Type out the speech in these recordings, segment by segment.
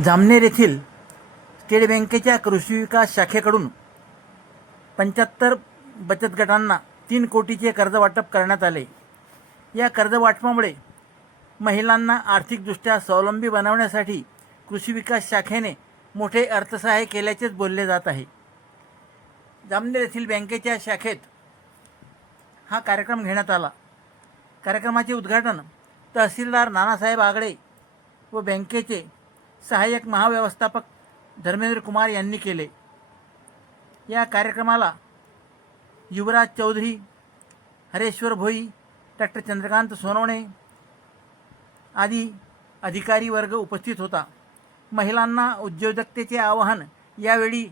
जामनेर येथील स्टेट बँकेच्या कृषी विकास शाखेकडून 75 बचत गटांना 3 कोटीचे कर्ज वाटप करण्यात आले। या कर्ज वाटपामुळे महिलांना आर्थिकदृष्ट्या स्वावलंबी बनवण्यासाठी कृषी विकास शाखेने मोठे अर्थसहाय्य केल्याचेच बोलले जात आहे। जामनेर येथील बँकेच्या शाखेत हा कार्यक्रम घेण्यात आला। कार्यक्रमाचे उद्घाटन तहसीलदार नानासाहेब आगडे व बँकेचे सहाय्यक महाव्यवस्थापक धर्मेंद्र कुमार यांनी केले। या कार्यक्रमाला युवराज चौधरी, हरेश्वर भोई, डॉक्टर चंद्रकांत सोनवणे आदी अधिकारी वर्ग उपस्थित होता। महिलांना उद्योजकतेचे आवाहन यावेळी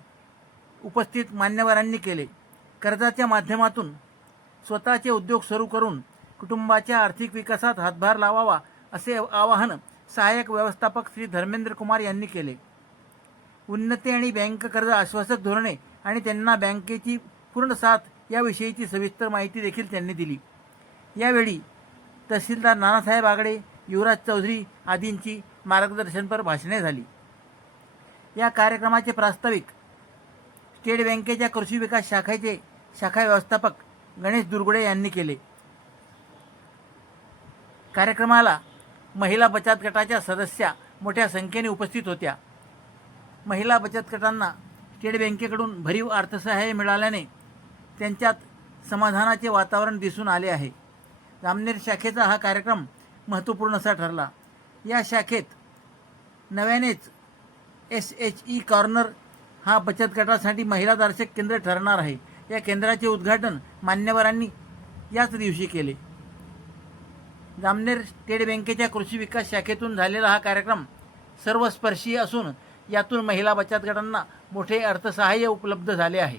उपस्थित मान्यवरांनी केले। कर्जाच्या माध्यमातून स्वतःचे उद्योग सुरू करून कुटुंबाच्या आर्थिक विकासात हातभार लावावा असे आवाहन सहाय्यक व्यवस्थापक श्री धर्मेंद्र कुमार यांनी केले। उन्नती आणि बँक कर्ज आश्वासक धोरणे आणि त्यांना बँकेची पूर्ण साथ याविषयीची सविस्तर माहिती देखील त्यांनी दिली। यावेळी तहसीलदार नानासाहेब आगडे, युवराज चौधरी आदींची मार्गदर्शनपर भाषणे झाली। या कार्यक्रमाचे प्रास्ताविक स्टेट बँकेच्या कृषी विकास शाखेचे शाखा व्यवस्थापक गणेश दुर्गुडे यांनी केले। कार्यक्रमाला महिला बचत गटाच्या सदस्या मोठ्या संख्येने उपस्थित होत्या। महिला बचत गटांना स्टेट बँकेकडून भरीव अर्थसहाय्य मिळाल्याने त्यांच्यात समाधानाचे वातावरण दिसून आले आहे। जामनेर शाखेचा हा कार्यक्रम महत्त्वपूर्ण असा ठरला। या शाखेत नव्यानेच SHE कॉर्नर हा बचत गटासाठी महिलादर्शक केंद्र ठरणार आहे। या केंद्राचे उद्घाटन मान्यवरांनी याच दिवशी केले। जामनेर स्टेट बँकेच्या कृषी विकास शाखेतून झालेला हा कार्यक्रम सर्वस्पर्शी असून यातून महिला बचत गटांना मोठे अर्थसहाय्य उपलब्ध झाले आहे।